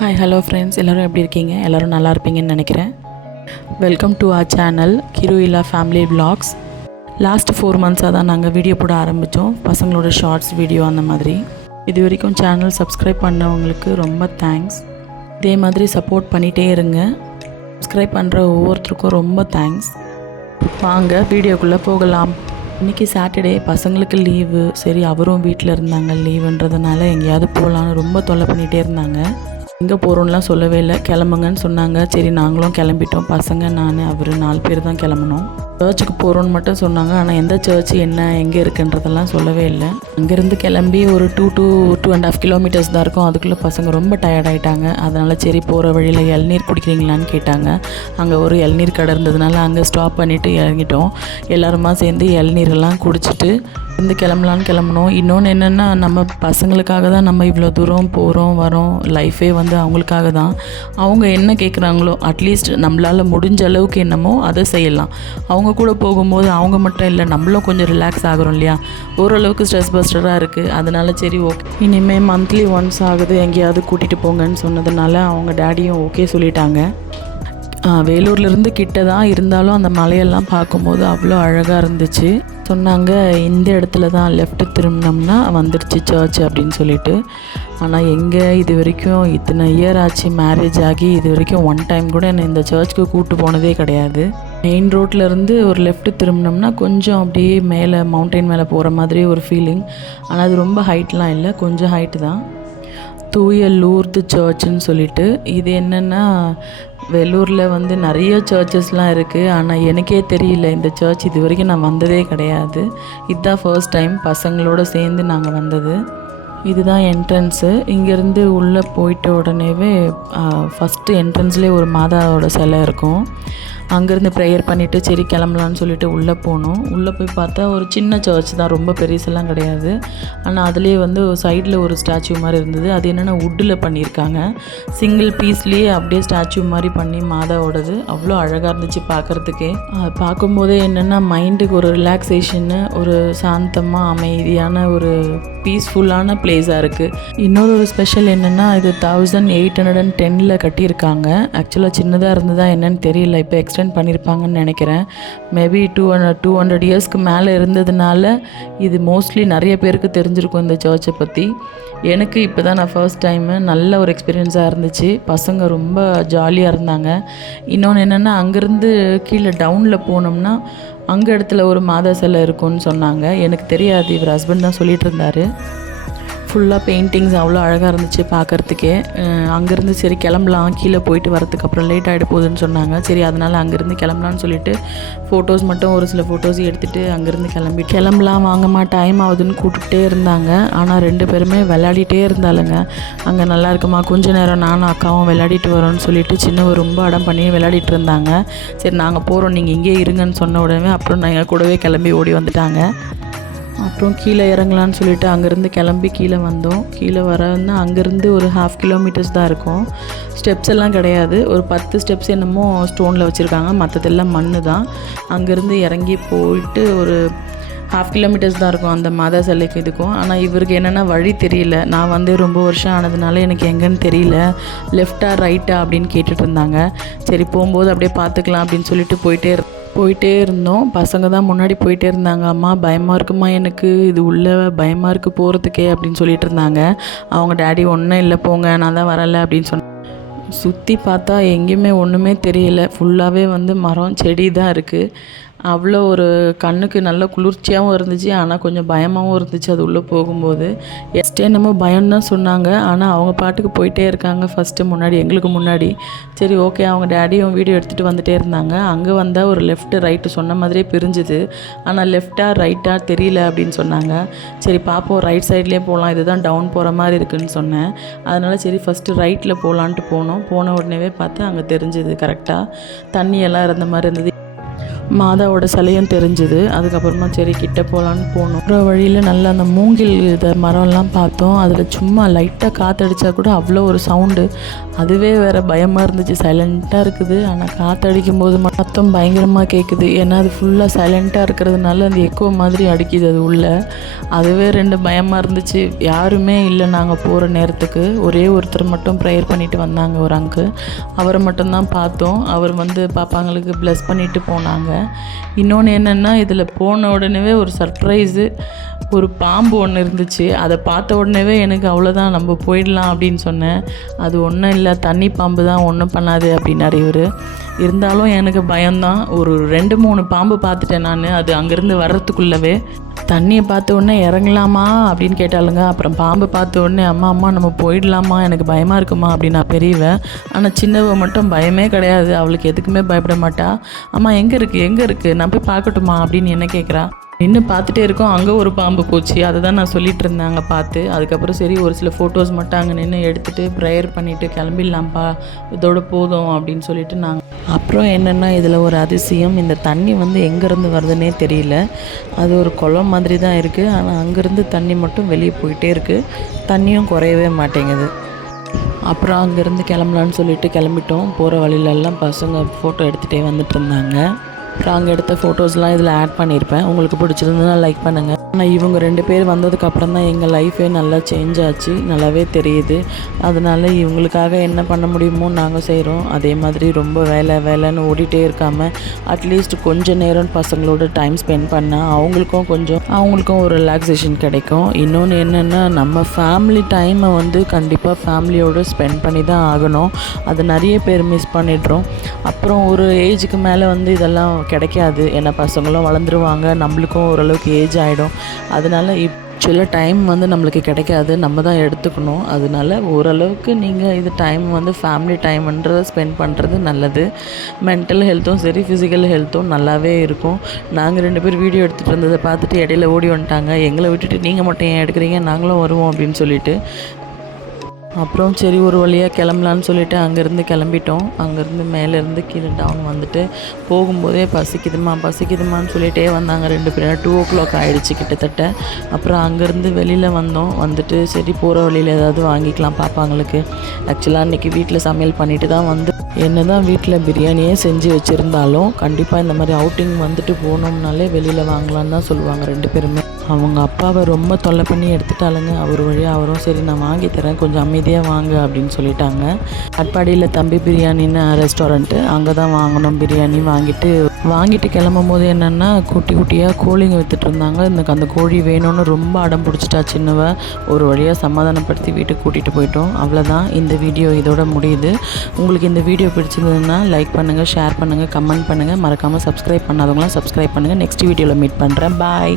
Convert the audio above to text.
Hi hello friends எல்லோரும் எப்படி இருக்கீங்க? எல்லோரும் நல்லா இருப்பீங்கன்னு நினைக்கிறேன். Welcome to our channel Kiruvila family vlogs. Last four மந்த்ஸாக தான் நாங்கள் வீடியோ போட ஆரம்பித்தோம் பசங்களோட ஷார்ட்ஸ் வீடியோ அந்த மாதிரி. இது வரைக்கும் சேனல் சப்ஸ்கிரைப் பண்ணவங்களுக்கு ரொம்ப தேங்க்ஸ் இதே மாதிரி சப்போர்ட் பண்ணிகிட்டே இருங்க. சப்ஸ்கிரைப் பண்ணுற ஒவ்வொருத்தருக்கும் ரொம்ப தேங்க்ஸ் வாங்க வீடியோக்குள்ளே போகலாம். இன்றைக்கி சாட்டர்டே பசங்களுக்கு லீவு சரி அவரும் வீட்டில் இருந்தாங்க. லீவுன்றதுனால எங்கேயாவது போகலான்னு ரொம்ப தொல்லை பண்ணிகிட்டே இருந்தாங்க. எங்கே போகிறோம்லாம் சொல்லவே இல்லை. கிளம்புங்கன்னு சொன்னாங்க. சரி நாங்களும் கிளம்பிட்டோம். பசங்க நான் அவர் நாலு பேர் தான் கிளம்புனோம். சர்ச்சுக்கு போகிறோன்னு மட்டும் சொன்னாங்க. ஆனால் எந்த சர்ச் என்ன எங்கே இருக்குன்றதெல்லாம் சொல்லவே இல்லை. அங்கேருந்து கிளம்பி ஒரு two two two and half kilometres தான் இருக்கும். அதுக்குள்ளே பசங்க ரொம்ப டயர்ட் ஆகிட்டாங்க அதனால் சரி போகிற வழியில் இளநீர் குடிக்கிறீங்களான்னு கேட்டாங்க. அங்கே ஒரு இளநீர் கடை இருந்ததுனால அங்கே ஸ்டாப் பண்ணிவிட்டு இறங்கிட்டோம். எல்லாருமா சேர்ந்து இளநீரெல்லாம் குடிச்சிட்டு இருந்து கிளம்பலான்னு கிளம்பணும் இன்னொன்று என்னென்னா நம்ம பசங்களுக்காக தான் நம்ம இவ்வளோ தூரம் போகிறோம் வரோம். லைஃபே வந்து அவங்களுக்காக தான். அவங்க என்ன கேட்குறாங்களோ அட்லீஸ்ட் நம்மளால் முடிஞ்ச அளவுக்கு என்னமோ அதை செய்யலாம். அவங்க அவங்க கூட போகும்போது அவங்க மட்டும் இல்லை நம்மளும் கொஞ்சம் ரிலாக்ஸ் ஆகுறோம் இல்லையா? ஓரளவுக்கு ஸ்ட்ரெஸ் பஸ்டராக இருக்குது அதனால சரி ஓகே இனிமேல் மந்த்லி ஒன்ஸ் ஆகுது எங்கேயாவது கூட்டிகிட்டு போங்கன்னு சொன்னதுனால அவங்க டேடியும் ஓகே சொல்லிட்டாங்க. வேலூர்லேருந்து கிட்ட தான் இருந்தாலும் அந்த மலையெல்லாம் பார்க்கும்போது அவ்வளோ அழகாக இருந்துச்சு. சொன்னாங்க இந்த இடத்துல தான் லெஃப்ட்டு திரும்பினோம்னா வந்துடுச்சு சர்ச் அப்படின்னு சொல்லிட்டு. ஆனால் எங்கே இது வரைக்கும் இத்தனை இயர் ஆச்சு மேரேஜ் ஆகி இது வரைக்கும் ஒன் டைம் கூட என்னை இந்த சர்ச்சுக்கு கூப்பிட்டு போனதே கிடையாது. மெயின் ரோட்லேருந்து ஒரு லெஃப்ட் திரும்பினோம்னா கொஞ்சம் அப்படியே மேலே மவுண்டைன் மேலே போகிற மாதிரி ஒரு ஃபீலிங் ஆனால் அது ரொம்ப ஹைட்லாம் இல்லை கொஞ்சம் ஹைட்டு தான். தூய லூர்து சர்ச்சுன்னு சொல்லிட்டு இது என்னென்னா வெள்ளூரில் வந்து நிறைய சர்ச்சஸ்லாம் இருக்குது ஆனால் எனக்கே தெரியல இந்த சர்ச் இது வரைக்கும் நான் வந்ததே கிடையாது. இதுதான் ஃபர்ஸ்ட் டைம் பசங்களோட சேர்ந்து நாங்கள் வந்தது. இதுதான் என்ட்ரன்ஸு இங்கேருந்து உள்ளே போயிட்ட உடனேவே ஃபஸ்ட்டு என்ட்ரன்ஸ்லேயே ஒரு மாதாவோட சிலை இருக்கும். அங்கேருந்து ப்ரேயர் பண்ணிவிட்டு சரி கிளம்பலான்னு சொல்லிட்டு உள்ளே போனோம். உள்ளே போய் பார்த்தா ஒரு சின்ன சர்ச் தான். ரொம்ப பெருசெல்லாம் கிடையாது. ஆனால் அதுலேயே வந்து சைடில் ஒரு ஸ்டாச்சு மாதிரி இருந்தது. அது என்னென்னா வுட்டில் பண்ணியிருக்காங்க. சிங்கிள் பீஸ்லேயே அப்படியே ஸ்டாச்சு மாதிரி பண்ணி மாதாவோடது. அவ்வளோ அழகாக இருந்துச்சு பார்க்குறதுக்கே. பார்க்கும்போதே என்னென்னா மைண்டுக்கு ஒரு ரிலாக்ஸேஷன்னு ஒரு சாந்தமாக அமைதியான ஒரு பீஸ்ஃபுல்லான பிளேஸாக இருக்குது இன்னொரு ஒரு ஸ்பெஷல் என்னென்னா இது தௌசண்ட் எயிட் ஹண்ட்ரட் அண்ட் டெனில் கட்டியிருக்காங்க. ஆக்சுவலாக சின்னதாக இருந்ததா என்னன்னு தெரியல. இப்போ எக்ஸ்ட்ரா எக்ஸ்டெண்ட் பண்ணியிருப்பாங்கன்னு நினைக்கிறேன். Maybe two hundred two hundred இயர்ஸ்க்கு மேலே இருந்ததுனால இது மோஸ்ட்லி நிறைய பேருக்கு தெரிஞ்சிருக்கும் இந்த சர்ச்சை பற்றி எனக்கு இப்போ தான் நான் ஃபர்ஸ்ட் டைமு நல்ல ஒரு எக்ஸ்பீரியன்ஸாக இருந்துச்சு. பசங்க ரொம்ப ஜாலியாக இருந்தாங்க. இன்னொன்று என்னென்னா அங்கேருந்து கீழே டவுனில் போனோம்னா அங்கே இடத்துல ஒரு மாதா சிலை இருக்கும்னு சொன்னாங்க. எனக்கு தெரியாது இவர் ஹஸ்பண்ட் தான் சொல்லிட்டு இருந்தாரு. ஃபுல்லாக பெயிண்டிங்ஸ் அவ்வளோ அழகாக இருந்துச்சு பார்க்குறதுக்கே. அங்கேருந்து சரி கிளம்பலாம் கீழே போயிட்டு வரதுக்கப்புறம் லேட் ஆகிட போகுதுன்னு சொன்னாங்க. சரி அதனால் அங்கேருந்து கிளம்பலான்னு சொல்லிட்டு ஃபோட்டோஸ் மட்டும் ஒரு சில ஃபோட்டோஸ் எடுத்துகிட்டு அங்கேருந்து கிளம்பி கிளம்பலாம் வாங்கம்மா டைம் ஆகுதுன்னு கூப்பிட்டுட்டே இருந்தாங்க. ஆனால் ரெண்டு பேருமே விளையாடிட்டே இருந்தாலுங்க அங்கே நல்லா இருக்குமா கொஞ்ச நேரம் நானும் அக்காவும் விளையாடிட்டு வரோன்னு சொல்லிட்டு சின்னவர் ரொம்ப அடம் பண்ணி விளையாடிட்டு இருந்தாங்க. சரி நாங்கள் போகிறோம் நீங்கள் இங்கே இருங்கன்னு சொன்ன உடனே அப்புறம் நாங்கள் கூடவே கிளம்பி ஓடி வந்துட்டாங்க. அப்புறம் கீழே இறங்கலான்னு சொல்லிட்டு அங்கேருந்து கிளம்பி கீழே வந்தோம். கீழே வர அங்கேருந்து ஒரு ஹாஃப் கிலோமீட்டர்ஸ் தான் இருக்கும். ஸ்டெப்ஸ் எல்லாம் கிடையாது. ஒரு பத்து ஸ்டெப்ஸ் என்னமோ ஸ்டோனில் வச்சுருக்காங்க. மற்றதெல்லாம் மண் தான். அங்கேருந்து இறங்கி போயிட்டு ஒரு ஹாஃப் கிலோமீட்டர்ஸ் தான் இருக்கும் அந்த மாதா சிலைக்கு இதுக்கும். ஆனால் இவருக்கு என்னென்னா வழி தெரியல. நான் வந்து ரொம்ப வருஷம் ஆனதுனால எனக்கு எங்கேன்னு தெரியல. லெஃப்டா ரைட்டா அப்படின்னு கேட்டுட்டு இருந்தாங்க. சரி போகும்போது அப்படியே பார்த்துக்கலாம் அப்படின்னு சொல்லிட்டு போயிட்டே இரு- போயிட்டே இருந்தோம். பசங்க தான் முன்னாடி போயிட்டே இருந்தாங்க. அம்மா பயமாக இருக்குமா எனக்கு? இது உள்ள பயமாக இருக்குது போகிறதுக்கே அப்படின்னு சொல்லிட்டு இருந்தாங்க. அவங்க டேடி ஒன்றும் இல்லை போங்க. நான் தான் வரலை அப்படின்னு சொன்னேன் சுற்றி பார்த்தா எங்கேயுமே ஒன்றுமே தெரியல. ஃபுல்லாகவே வந்து மரம் செடி தான் இருக்குது அவ்வளோ ஒரு கண்ணுக்கு நல்ல குளிர்ச்சியாகவும் இருந்துச்சு ஆனால் கொஞ்சம் பயமாகவும் இருந்துச்சு அது உள்ளே போகும்போது. எஸ்டே என்னமோ பயம் தான் சொன்னாங்க ஆனால் அவங்க பாட்டுக்கு போயிட்டே இருக்காங்க ஃபஸ்ட்டு முன்னாடி எங்களுக்கு முன்னாடி. சரி ஓகே அவங்க டேடியும் வீடியோ எடுத்துகிட்டு வந்துட்டே இருந்தாங்க. அங்கே வந்தால் ஒரு லெஃப்ட்டு ரைட்டு சொன்ன மாதிரியே பிரிஞ்சுது. ஆனால் லெஃப்ட்டாக ரைட்டாக தெரியல அப்படின்னு சொன்னாங்க. சரி பார்ப்போம் ரைட் சைட்லேயே போகலாம் இதுதான் டவுன் போகிற மாதிரி இருக்குன்னு சொன்னேன். அதனால் சரி ஃபஸ்ட்டு ரைட்டில் போகலான்ட்டு போனோம். போன உடனேவே பார்த்து அங்கே தெரிஞ்சுது கரெக்டாக தண்ணியெல்லாம் இருந்த மாதிரி இருந்தது. மாதாவோட சிலையும் தெரிஞ்சுது. அதுக்கப்புறமா சரி கிட்ட போகலான்னு போனோம். ஒரு வழியில் நல்லா அந்த மூங்கில் இதை மரம்லாம் பார்த்தோம். அதில் சும்மா லைட்டாக காற்றடிச்சா கூட அவ்வளோ ஒரு சவுண்டு அதுவே வேறு பயமாக இருந்துச்சு. சைலண்ட்டாக இருக்குது. ஆனால் காற்றடிக்கும் போது மொத்தம் பயங்கரமாக கேட்குது ஏன்னா அது ஃபுல்லாக சைலண்ட்டாக இருக்கிறதுனால அந்த எக்கோ மாதிரி அடிக்குது அது உள்ளே. அதுவே ரெண்டு பயமாக இருந்துச்சு. யாருமே இல்லை நாங்கள் போகிற நேரத்துக்கு. ஒரே ஒருத்தர் மட்டும் ப்ரேயர் பண்ணிட்டு வந்தாங்க ஒரு அங்கு அவரை மட்டும்தான் பார்த்தோம். அவர் வந்து பாப்பாங்களுக்கு ப்ளஸ் பண்ணிட்டு போனாங்க. இன்னொன்று என்னென்னா இதில் போன உடனே ஒரு சர்ப்ரைஸு ஒரு பாம்பு ஒன்று இருந்துச்சு. அதை பார்த்த உடனேவே எனக்கு அவ்வளோதான் நம்ம போயிடலாம் அப்படின்னு சொன்னேன். அது ஒன்றும் இல்லை தண்ணி பாம்பு தான் ஒன்றும் பண்ணாது அப்படின்னாரு இவர். இருந்தாலும் எனக்கு பயம்தான். ஒரு ரெண்டு மூணு பாம்பு பார்த்துட்டேன் நான். அது அங்கேருந்து வர்றதுக்குள்ளவே தண்ணியை பார்த்த உடனே இறங்கலாமா அப்படின்னு கேட்டாலுங்க அப்புறம் பாம்பு பார்த்த உடனே அம்மா அம்மா நம்ம போயிடலாமா? எனக்கு பயமாக இருக்குமா? அப்படின்னு நான் பெரியவன் ஆனால் சின்னவ மட்டும் பயமே கிடையாது. அவளுக்கு எதுக்குமே பயப்பட மாட்டா. அம்மா எங்கே இருக்குது எங்கே இருக்குது நான் போய் பார்க்கட்டுமா? அப்படின்னு என்ன கேட்குறா நின்று பார்த்துட்டே இருக்கோம். அங்கே ஒரு பாம்பு போச்சு. அதை தான் நான் சொல்லிட்டு இருந்தேன் அங்கே பார்த்து. அதுக்கப்புறம் சரி ஒரு சில ஃபோட்டோஸ் மட்டும் அங்கே நின்று எடுத்துகிட்டு ப்ரேயர் பண்ணிவிட்டு கிளம்பிடலாம்ப்பா. இதோட போதும் அப்படின்னு சொல்லிட்டு நாங்கள் அப்புறம் என்னென்னா இதில் ஒரு அதிசயம். இந்த தண்ணி வந்து எங்கேருந்து வருதுன்னே தெரியல. அது ஒரு குளம் மாதிரி தான் இருக்குது ஆனால் அங்கேருந்து தண்ணி மட்டும் வெளியே போயிட்டே இருக்குது தண்ணியும் குறையவே மாட்டேங்குது. அப்புறம் அங்கேருந்து கிளம்பலான்னு சொல்லிட்டு கிளம்பிட்டோம். போகிற வழியிலெல்லாம் பசங்க ஃபோட்டோ எடுத்துகிட்டே வந்துட்டு இருந்தாங்க. நாங்கள் எடுத்த ஃபோட்டோஸ்லாம் இதில் ஆட் பண்ணியிருப்பேன் உங்களுக்கு பிடிச்சிருந்ததுன்னா லைக் பண்ணுங்கள் ஆனால் இவங்க ரெண்டு பேர் வந்ததுக்கப்புறம் தான் எங்கள் லைஃபே நல்லா சேஞ்ச் ஆச்சு. நல்லாவே தெரியுது. அதனால இவங்களுக்காக என்ன பண்ண முடியுமோ நாங்கள் செய்கிறோம் அதே மாதிரி ரொம்ப வேலை வேலைன்னு ஓடிட்டே இருக்காமல் அட்லீஸ்ட் கொஞ்சம் நேரம் பசங்களோட டைம் ஸ்பெண்ட் பண்ணால் அவங்களுக்கும் கொஞ்சம் அவங்களுக்கும் ஒரு ரிலாக்ஸேஷன் கிடைக்கும். இன்னொன்று என்னென்னா நம்ம ஃபேமிலி டைமை வந்து கண்டிப்பாக ஃபேமிலியோடு ஸ்பெண்ட் பண்ணி தான் ஆகணும். அதை நிறைய பேர் மிஸ் பண்ணிடுறோம். அப்புறம் ஒரு ஏஜுக்கு மேலே வந்து இதெல்லாம் கிடைக்காது. ஏன்னா பசங்களும் வளர்ந்துருவாங்க. நம்மளுக்கும் ஓரளவுக்கு ஏஜ் ஆகிடும் அதனால இப் சில டைம் வந்து நம்மளுக்கு கிடைக்காது. நம்ம தான் எடுத்துக்கணும். அதனால ஓரளவுக்கு நீங்கள் இது டைம் வந்து ஃபேமிலி டைம்ன்றதை ஸ்பெண்ட் பண்ணுறது நல்லது. மென்டல் ஹெல்த்தும் சரி ஃபிசிக்கல் ஹெல்த்தும் நல்லாவே இருக்கும். நாங்கள் ரெண்டு பேர் வீடியோ எடுத்துகிட்டு இருந்ததை பார்த்துட்டு இடையில ஓடி வந்துட்டாங்க. எங்களை விட்டுட்டு நீங்கள் மட்டும் ஏன் எடுக்கிறீங்க? நாங்களும் வருவோம் அப்படின்னு சொல்லிட்டு அப்புறம் சரி ஒரு வழியாக கிளம்பலான்னு சொல்லிவிட்டு அங்கேருந்து கிளம்பிட்டோம். அங்கேருந்து மேலேருந்து கீழே டவுன் வந்துட்டு போகும்போதே பசிக்குதுமா பசிக்குதுமான்னு சொல்லிகிட்டே வந்தாங்க ரெண்டு பேரும். டூ ஓ கிளாக் ஆகிடுச்சு கிட்டத்தட்ட. அப்புறம் அங்கேருந்து வெளியில் வந்தோம். வந்துட்டு சரி போகிற வழியில் ஏதாவது வாங்கிக்கலாம் பாப்பாங்களுக்கு. ஆக்சுவலாக அன்றைக்கி வீட்டில் சமையல் பண்ணிட்டு தான் வந்து என்ன தான் வீட்டில் பிரியாணியே செஞ்சு வச்சுருந்தாலும் கண்டிப்பாக இந்த மாதிரி அவுட்டிங் வந்துட்டு போனோம்னாலே வெளியில் வாங்கலான்னு தான் சொல்லுவாங்க ரெண்டு பேருமே. அவங்க அப்பாவை ரொம்ப தொல்லை பண்ணி எடுத்துட்டாளுங்க. அவர் வழியாக அவரும் சரி நான் வாங்கி தரேன். கொஞ்சம் அமைதியாக வாங்க அப்படின்னு சொல்லிட்டாங்க. அட்பாடியில் தம்பி பிரியாணின்னு ரெஸ்டாரண்ட்டு அங்கே தான் வாங்கினோம் பிரியாணி வாங்கிட்டு. வாங்கிட்டு கிளம்பும் போது என்னென்னா குட்டி குட்டியாக கோழிங்க வித்துட்டு இருந்தாங்க. எனக்கு அந்த கோழி வேணும்னு ரொம்ப அடம் பிடிச்சிட்டா சின்னவ. ஒரு வழியாக சமாதானப்படுத்தி வீட்டுக்கு கூட்டிகிட்டு போயிட்டோம். அவ்வளோதான் இந்த வீடியோ இதோட முடியுது. உங்களுக்கு இந்த வீடியோ பிடிச்சிருந்ததுன்னா லைக் பண்ணுங்கள் ஷேர் பண்ணுங்கள் கமெண்ட் பண்ணுங்கள் மறக்காமல் சப்ஸ்கிரைப் பண்ணாதவங்களாம் சப்ஸ்கிரைப் பண்ணுங்கள் நெக்ஸ்ட் வீடியோவில் மீட் பண்ணுறேன் பாய்